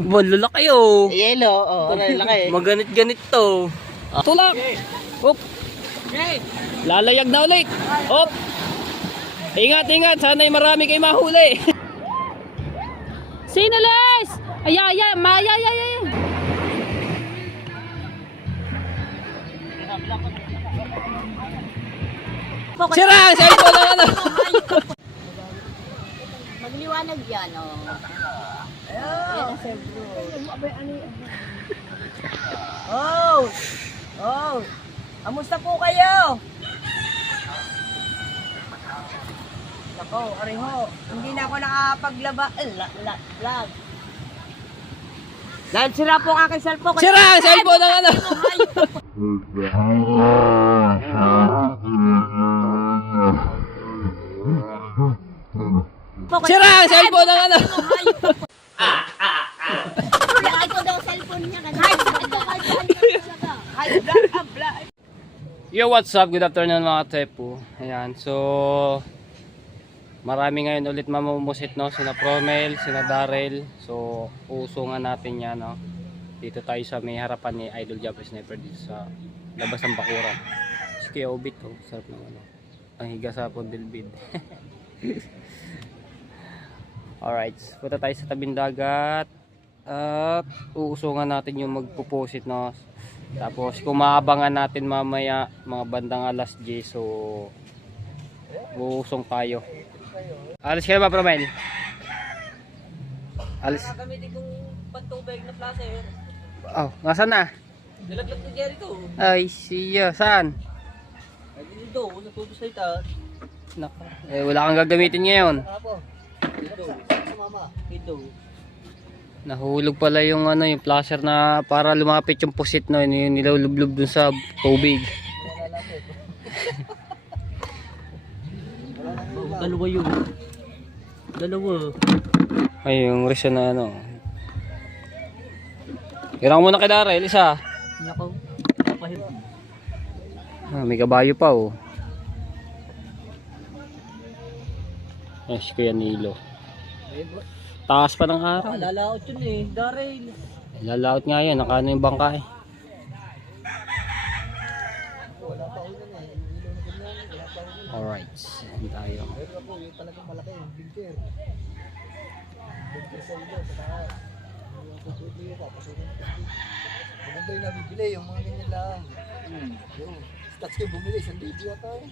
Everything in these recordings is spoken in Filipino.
Malalaki oh. Yellow, oh, laki. Maganit-ganit to. Tulak. Op. Lalayag na ulit. Op. Ingat, ingat. Sana'y marami kayo mahuli. Sino Les? Ay. Sira ang cellphone na ano. Magliwanag yan, oh. Ayan, Sir Bro. Oh, kamusta po kayo? Nako, areho, hindi na ako nakapaglaba. Dahil sira po ang aking cellphone. Sira ang cellphone na ano. Sira ang cellphone na ano. Laki ko daw cellphone niya. Yo, what's up? Good afternoon mga tepo. Ayan, so marami ngayon ulit mamumusit, no? Sina Promel, sina Darrell. So uusungan natin yan, no? Dito tayo sa may harapan ni Idol Jumper Sniper dito sa labas ng bakuran. Sige, obit, oh. Sarap ng ano. Ang higa sa Pondilbid. Alright, punta tayo sa tabing dagat at uusungan natin yung magpuposit, no? Tapos kung maabangan natin mamaya mga bandang alas 10, so uusong tayo. Alis ka na ba, Promel? Alis. Gamitin kong pantubig na flasher. Oh, nasaan na? Nilaglag ni Jerry to. Ay, siya. Saan? Ay, dito, nagpupusalita. Nako. Eh, wala kang gagamitin ngayon. Apo. Dito, sumama. Dito. Nahulog pala yung ano, yung flasher na para lumapit yung pusit, no, yung nilulublob dun sa tubig. Dalawa yun. Dalawa. Ay, yung reason na ano. Hirang muna kay Darrell, isa. Nako. Kapahit. Ah, may kabayo pa, oh. Yes, Kuya Nilo. Taas pa ng araw. Lalaot yun eh. Darrell. Lalaot nga yan, nakano yung bangka eh. Alright, saan tayo? Pero po, yung talagang malaki yung binker. Binker sa ilo, sa taas. Yung kutuloy yung papasunod. Maganda yung nabibili, yung mga ganyan lang. Yung stats kayo bumili, 1,000 yata eh.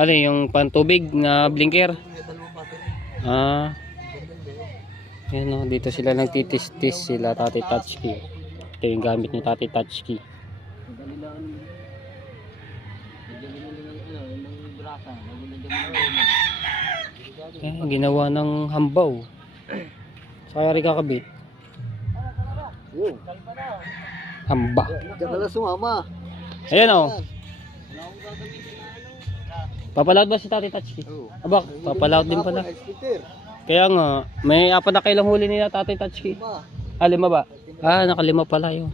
Ano yung pantubig na blinker? Yung dalawang battery. Ah, Ganda yun. yan o, dito sila nagtitis-tis sila, Tati Touchkey. Ito yung gamit ni Tati Touchkey. Madali lang. Madali lang ng brasa. Madali lang. Eh, ginawa ng hambaw. Saka rin kakabit. Yun. Hamba. Diyan na sumama. Ayan o. Papalaot ba si Tati Touchkey? Aba, papalaot din pala. Kaya nga, may 4 na kailang huli nila Tati Touchkey. Ah, 5 ba? Ah, nakalima pala yun.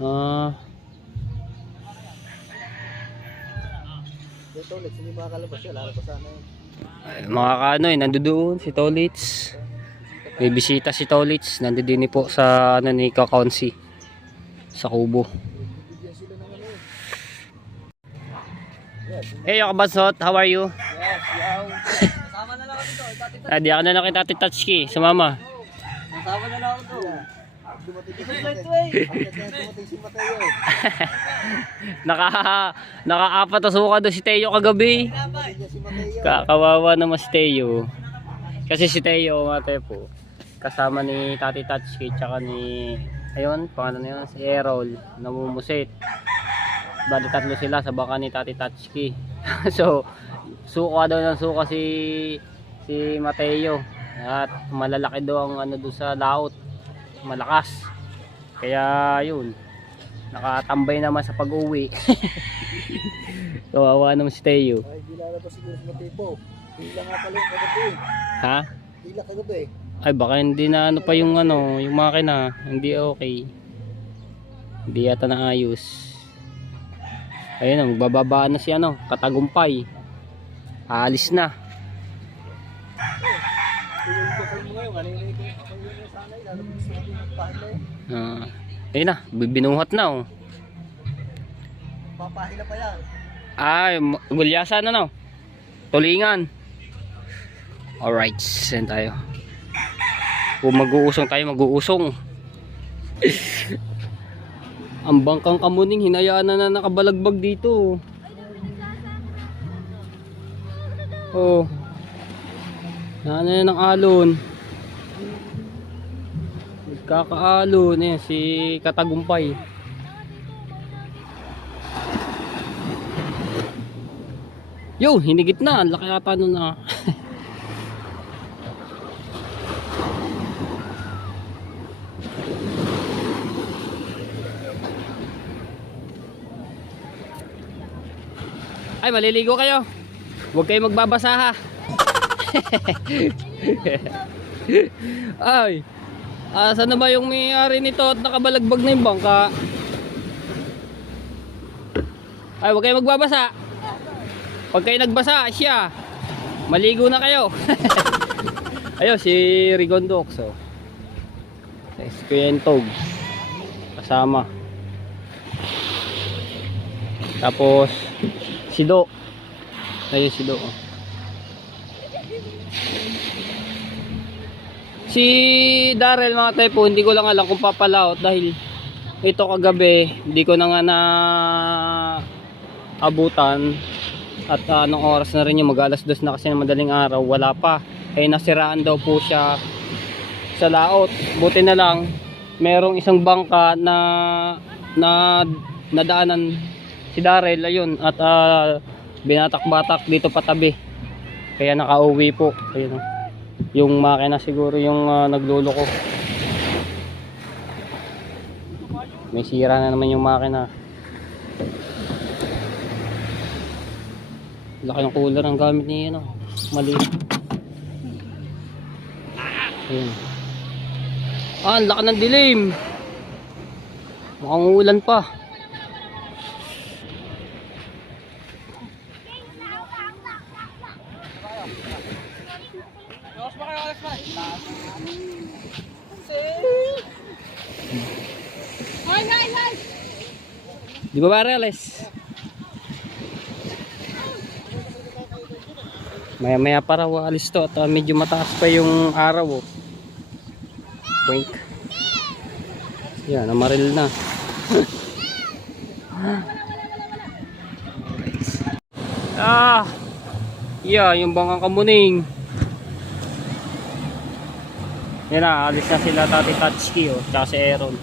Ah. Ay, mga kaano eh, nandoon si Tolits. May bisita si Tolits. Nandoon din po sa ano ni Kakaunsi. Sa Kubo. Hey, Kabasot, how are you? Yes, yaw. Kasama na lang ako dito. Ah, di ako na lang kay Tati Touchkey, sumama. Kasama na lang ako dito. Dumating si Mateo. Naka-4 na suka doon si Teo kagabi. Kawawa naman si Teo. Kasi si Teo, mate po, kasama ni Tati Touchkey tsaka ni, ayun, pangalan na yun, si Errol, namumusit. Bali 3 sila sa baka ni Tati Touchkey. So, suka daw ng suka si Mateo. At malalaki daw ang ano doon sa laot. Malakas. Kaya yun. Nakatambay naman sa pag-uwi. Kawawa naman si Teo. Ay, di lalabas siguro si Mateo. Hila nga pala yung kagabi. Ha? Hila kagabi. Ay baka hindi na ano pa yung ano, yung makina. Hindi okay. Hindi yata naayos. Ayun, magbababa na si ano, Katagumpay. Aalis na. Yung bakal mo ngayon, kanina yung sanay alam mo gusto natin magpahila Ayun na, binuhat na oh. Papahila pa yan. Ay, gulyasan na no. Tulingan. Alright, send tayo. Kung mag-uusong tayo, mag-uusong. Ang bangkang kamuning, hinayaan na nakabalagbag dito. Oh. Ano yan ang alon? Kaka-alon. Ayan, si Katagumpay. Yo, hinigit na. Ang laki ata nun na. Ay, maliligo kayo. Huwag kayo magbabasa ha. Ay, saan na ba yung may-ari nito at nakabalagbag na yung bangka? Ay, huwag kayo magbabasa. Pag kayo nagbasa, siya. Maligo na kayo. Ayun, si Rigondox. So. Esquentog. Kasama. Tapos, si Do. Ayun si Do. Si Darrell mga tepo, hindi ko lang alam kung papalaot dahil ito kagabi, hindi ko na nga na abutan. At anong oras na rin yung mag-alas 2 na kasi na madaling araw, wala pa. Eh nasiraan daw po siya sa laot. Buti na lang, merong isang bangka na nadaanan si Darrell ayun at binatak-batak dito patabi. Kaya nakauwi po. Ayun, yung makina siguro yung nagluloko. May sira na naman yung makina. Laki ng cooler ang gamit niya, no? Maliit. Ayun. Ang laki ng dilim. Mukhang ulan pa. Di ba Alex? Maya para alis to at medyo mataas pa yung araw oh. Wink. Yan, namaril na. Yeah, yung bangkang kamuning. Yan na, alis na sila Tati Tatsuki oh, tsaka si Aaron.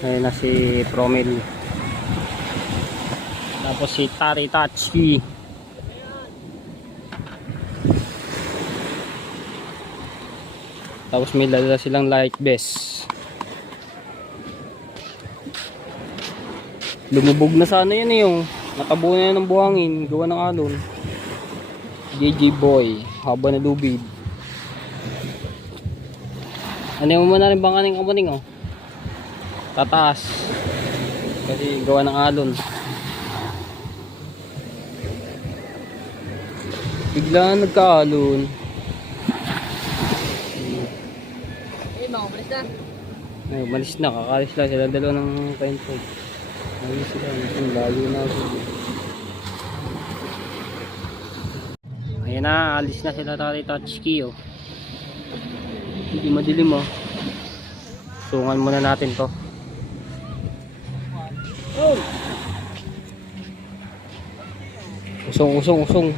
Ayun na si Promel. Tapos si Tari Tatsuki. Tapos may dala silang light vest. Lumubog na sana yun eh, yung natabo na yan ng buhangin, gawa ng alon. JJ Boy, haba na lubid. Ano mo na rin bang kaning kamuning oh. Tataas kasi gawa ng alon. Bigla nagkaalon. Ay, umalis na, kakalis lang sila dalawa ng kwento. Ayun sila, ang layo na ako. Ayan na, alis na sila Tati Tatsuki oh. Hindi madilim oh. Sungan muna natin to. Usong.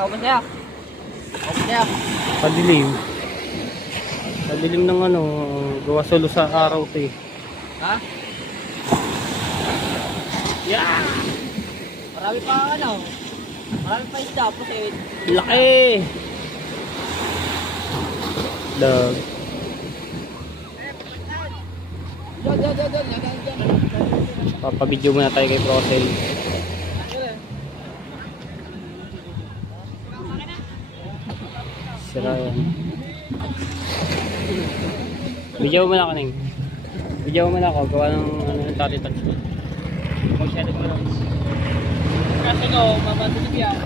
Ako ba siya? Padilim. Padilim ng ano, gawa solo sa araw to eh. Ha? Yeah! Marami pa ano. Marami pa isda. Pusit. Laki! Dog. Papabidyo muna tayo kay Procel. Sira yan. Bidyo mo na ako, Neng. Bidyo mo na ako. Gawa ng ano, tati-touch ko. Masyado mo lang. Kasi no, mamatulog yan.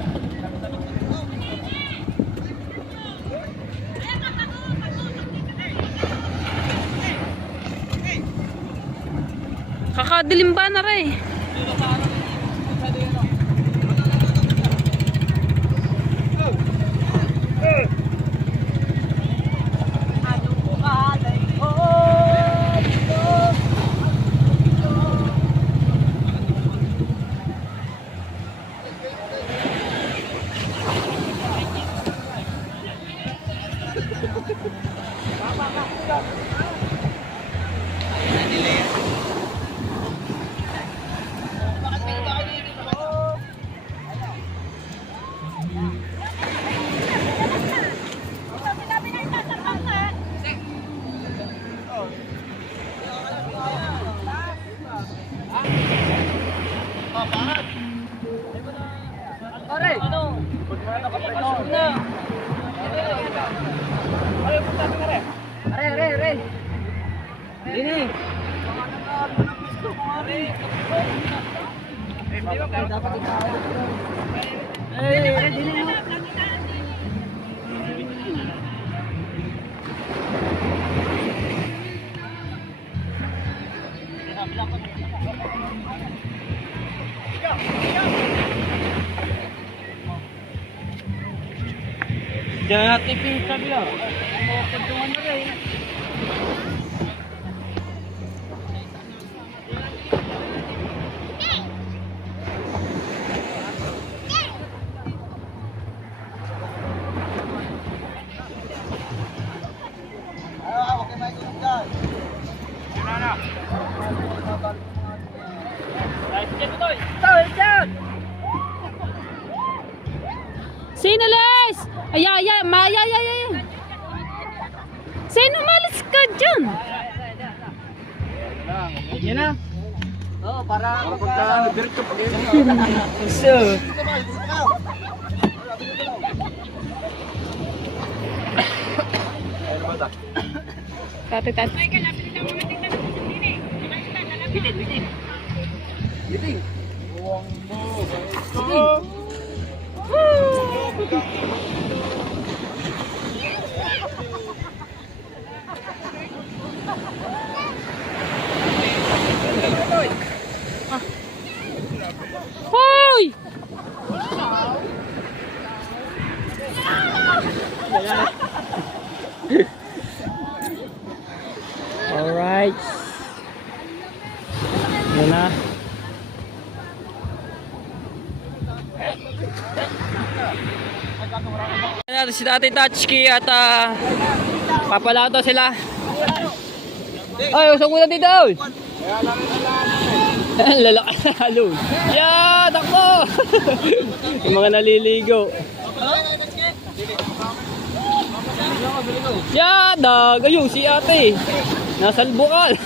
Kakadilim ba na rin? Diyan natin yung kabila. Pagtungan na rin. Sino, Les? Ay, Maya, ay. Sino malis ka dyan? Yan na. Oo, para Pagka diretso pag So, Tati. Giting. Hoy! Alright. Yan na. Yan natin si Tatay Tatsuki at papalato sila. Ay, usap muna dito. Lalaki na halo. Yeah, takbo! Yung mga naliligo. Yeah, dag. Ayun, si ate. Nasa albukal.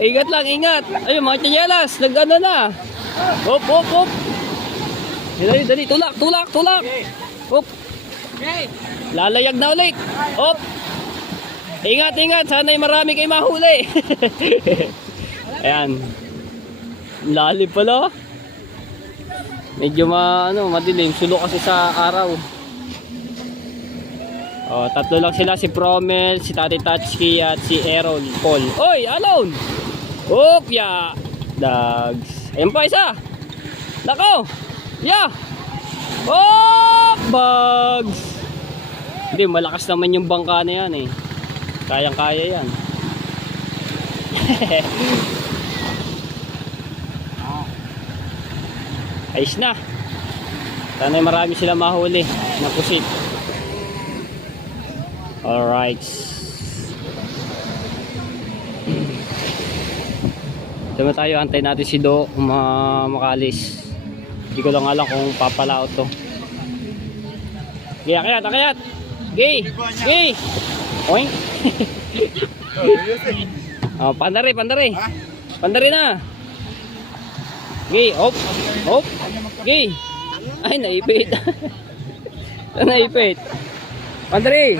Ingat lang, ingat. Ayun, mga tsanyelas. Nag-ano na. Hop. Dali. Tulak. Hop. Lalayag na ulit. Hop. Ingat. Sana'y marami kayo mahuli. Ayan. Lalim pala. Medyo madilim. Sulo kasi sa araw. Oh, tatlo lang sila, si Promel, si Tati Tatsuki at si Aaron Paul. Oy, alone! Opya! Dogs. Ayun pa isa! Nako! Yeah! Oh! Bugs! Hindi, malakas naman yung bangka na yan eh. Kayang-kaya yan. Ayos na. Sana'y marami sila mahuli na pusit. Alright. So Dama tayo, antay natin si Do makalis. Hindi ko lang alam kung papalaot to. Okay, akayat, akayat! Okay! Okay! Oink! Oh, pandari, pandari! Pandari na! Okay, hop! Hop! Okay! Ay, naipit! Naipit! Pandari!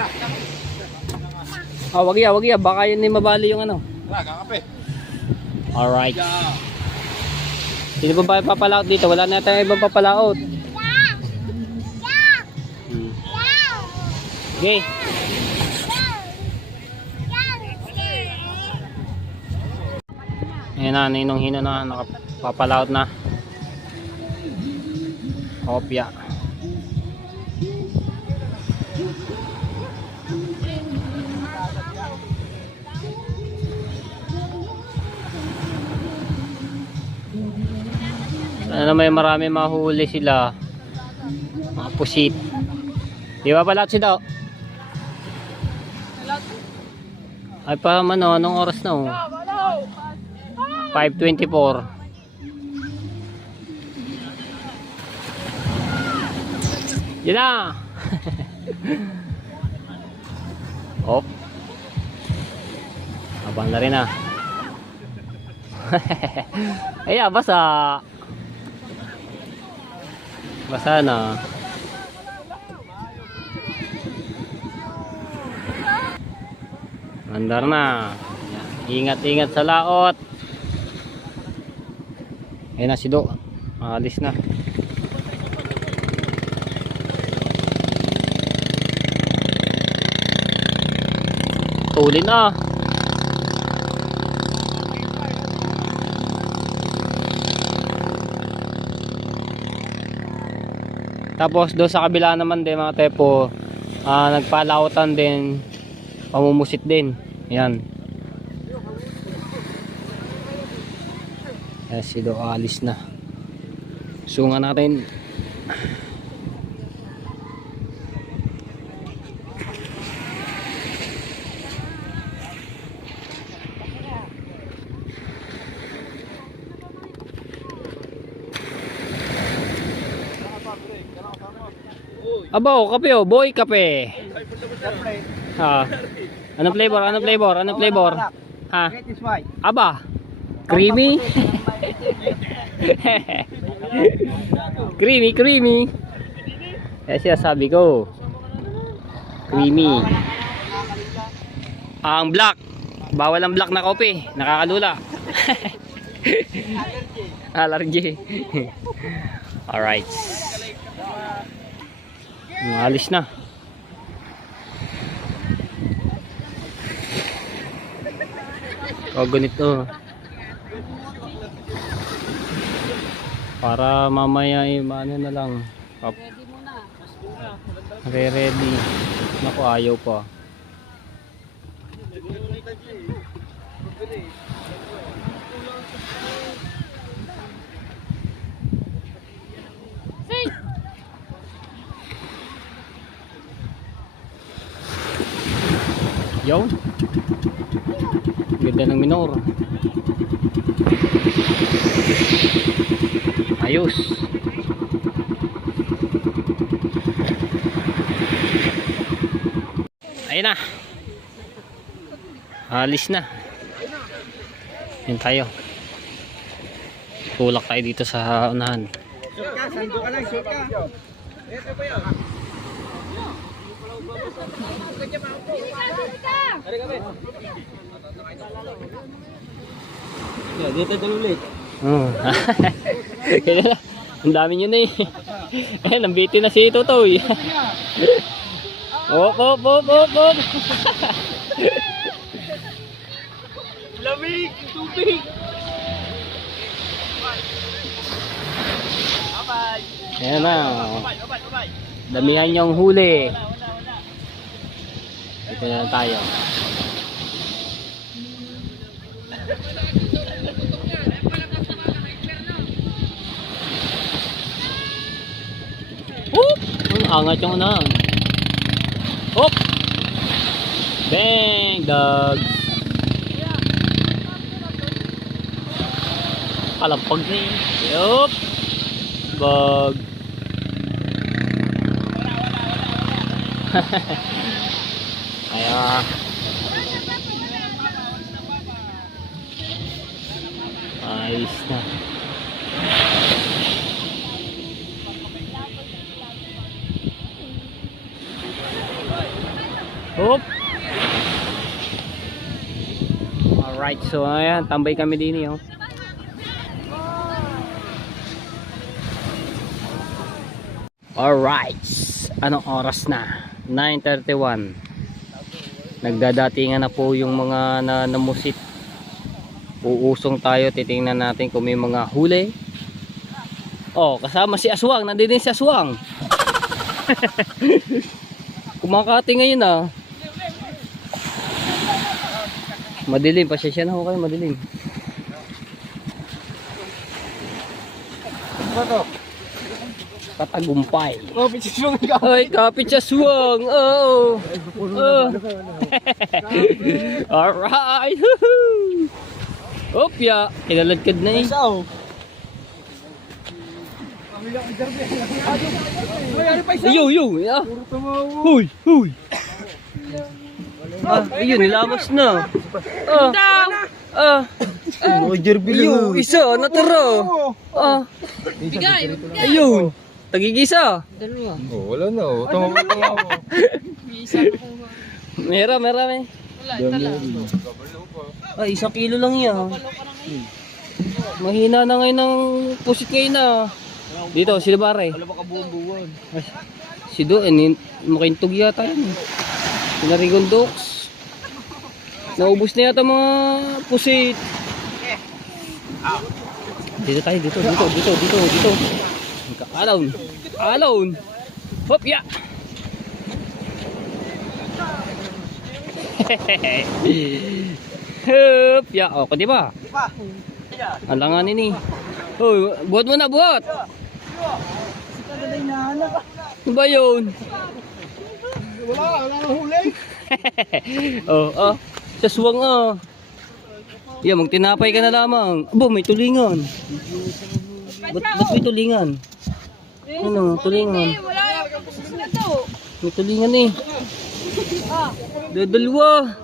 Oh, wag ya, baka yun yung mabali yung ano. Alright. Sino ba ba papalaot dito? Wala na tayong ibang papalaot. Okay. Ayan na, ninong hino na, nakapapalaot na. Kopya. Ano, may marami mahuli sila. Mga pusit. Di ba pala si Daw? Ay pa man, anong oras na oh? 5:24. Yan na. Op. Abang na rin ah. Ay, basa. Basa na. Andar na. Ingat-ingat sa laot. Ayun na si Do. Alis na. Tulin na. Tapos do sa kabila naman din mga tepo, nagpalautan din, pamumusit din. Yan. Ayan si Do, alis na. Sungan natin. Abaw, kape oh, boy kape. Ha. Anong flavor? Anong flavor? Anong flavor? Ha? Aba. Creamy. Creamy, creamy. Eh siya sabi ko. Creamy. Ang black. Bawal ang black na kape. Nakakalula. Allergy. Alright. Alis na. O ganito. Para mamaya ano na lang. Ready muna. Ready. Naku, ayaw pa. Yo. Ganda ng minor. Ayos. Ayun na. Alis na. Yan tayo. Tulak tayo dito sa unahan. Sando ka lang, shoot ka. Dito dalo ulit. Kaya ang dami nyo na eh. Eh, nambiti na si Tutoy. Op. Lamig, tubig. Ayan na. Damihan yung huli. Dito na tayo. Whoop! Ang angat yung unahan. Hop! Bang! Dogs! Nakalampag na yun. Yup. Bag. Kaya. Ayos na. Hop. Alright, so ayan, tambay kami din eh. Oh. Alright, anong oras na? 9:31. Nagdadatingan na po yung mga namusit. Uusong tayo, titingnan natin kung may mga huli. Oh, kasama si Aswang, nandito din si Aswang. Kumakati ngayon ah. Madilim, pasensya na ho kayo, madilim. Ano to? Katagumpay. Kapit si Swang ka. Ay, kapit sa Aswang. Oo. Alright. Opya, kinaladkad na eh. Sao? Yo. Ah. Huy. Ah, ayun, nilabas na. Yo, isa, natira. Ah. Ayun. Tagigisa. Oh, wala na oh. Tama mo. Meron. Ay, 1 kilo lang yan. Mahina na ngayon ng pusit ngayon na. Dito, si Dabare. Wala ba kabuuan-buuan? Si Doen, makintog yata yun. Sinarigondox. Naubos na yata mga pusit. Dito tayo, dito. Alon. Hop, ya. Hup, ya. O, di ba? Alanganin eh. Hoy, buhat mo na, buhat. Ano ba yun? Wala na huli. Oh. Sa Aswang ah. Yeah, magtinapay ka na lamang. Abo, may tulingan. Ba't may tulingan? Ano, tulingan? May tulingan eh. Dalawa.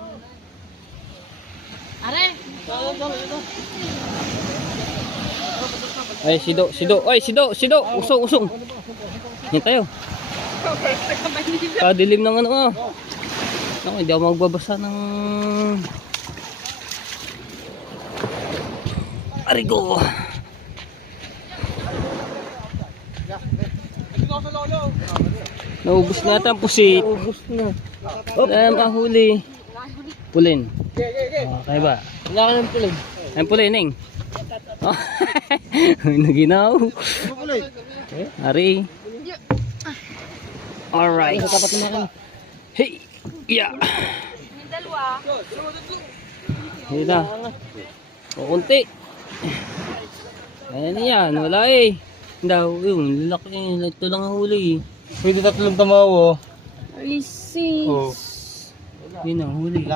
Ay, sido. Ay, sido. Usong. Yan tayo. Dilim ng ano ah. Ako, hindi ako magbabasa ng... Arigo. Naubos na ata ang pusit. Naubos na. Mahuli. Pulin. Kaya ba? Wala ka ng pulin. Ang pulin, Ning. Naginaw. Ano pulin? Ari. Alright. Hey. Yeah. Hindi na. Kunti. Ayan yan. Wala eh. Daw, yun. Laki. Ito lang ang huli. Pwede 3 tamaw oh. Oh. Yun ang huli.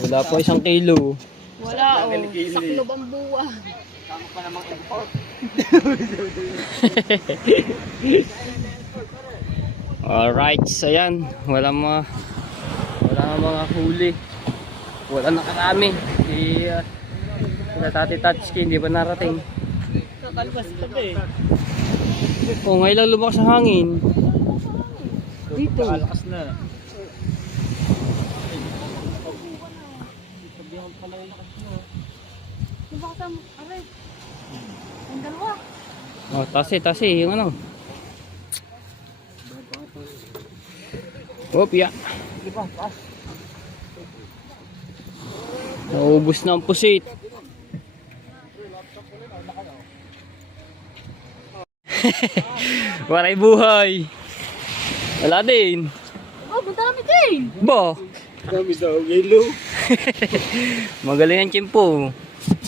Wala pa 1 kilo. Wala, saklob ang buwa. Alright, so yan. Wala mga huli. Wala na karami. Sa Tati Tatsuki, hindi pa narating. Kakalbas ka ba eh. Oh, ngayon lang lumakas ang hangin. Dito. Kalakas na. Oh, tasi, yung ano. Hop, ya. Naubos na ang pusit. Waray buhay. Wala din. Oh, punta kami din. Ba? Kami daw, yelo. Magaling ang chimpo.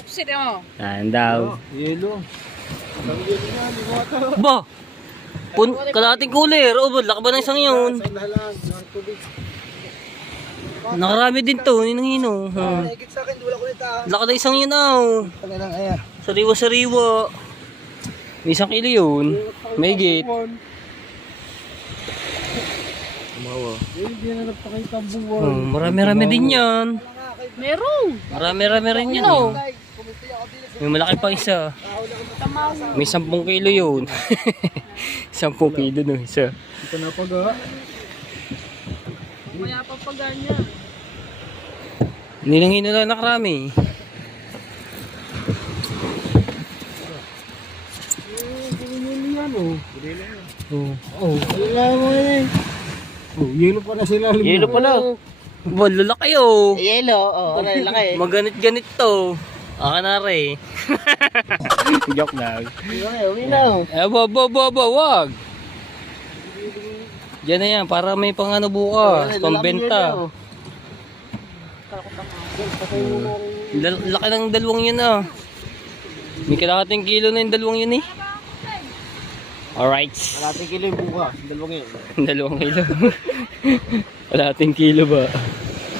Sit mo. Yan daw. Yelo. Ba? Kalating cooler. O, laki ba ng isang yun? Nakarami din to, ninang-hino. Nakikit sa akin, wala ko nita. Laka na isang yun aw. Talagang ayan. Sariwa-sariwa. May 1 kilo yun. May gate. Tumawa. Hindi na nagpakita ang buwan. Marami-rami din yan. Meron. Marami-rami rin yan. Oh. May malaki pa isa. May 10 kilo yun. 10 kilo no isa. Ito na pag Maya pa pa ganyan. Ninang-hino na nakarami. yelo pa na sila. Yelo pala. Bon, lalaki oh. Yelo, oo. Laki. Maganit-ganit to. Aka na rin. Joke lang. Wag. Diyan na yan, para may pang ano bukas, pambenta. Laki ng 2 yun ah. May kalahating kilo na yung 2 yun eh. Alright. Kalating kilo yung buka. 2 yun. 2 kilo. Kalahating kilo ba?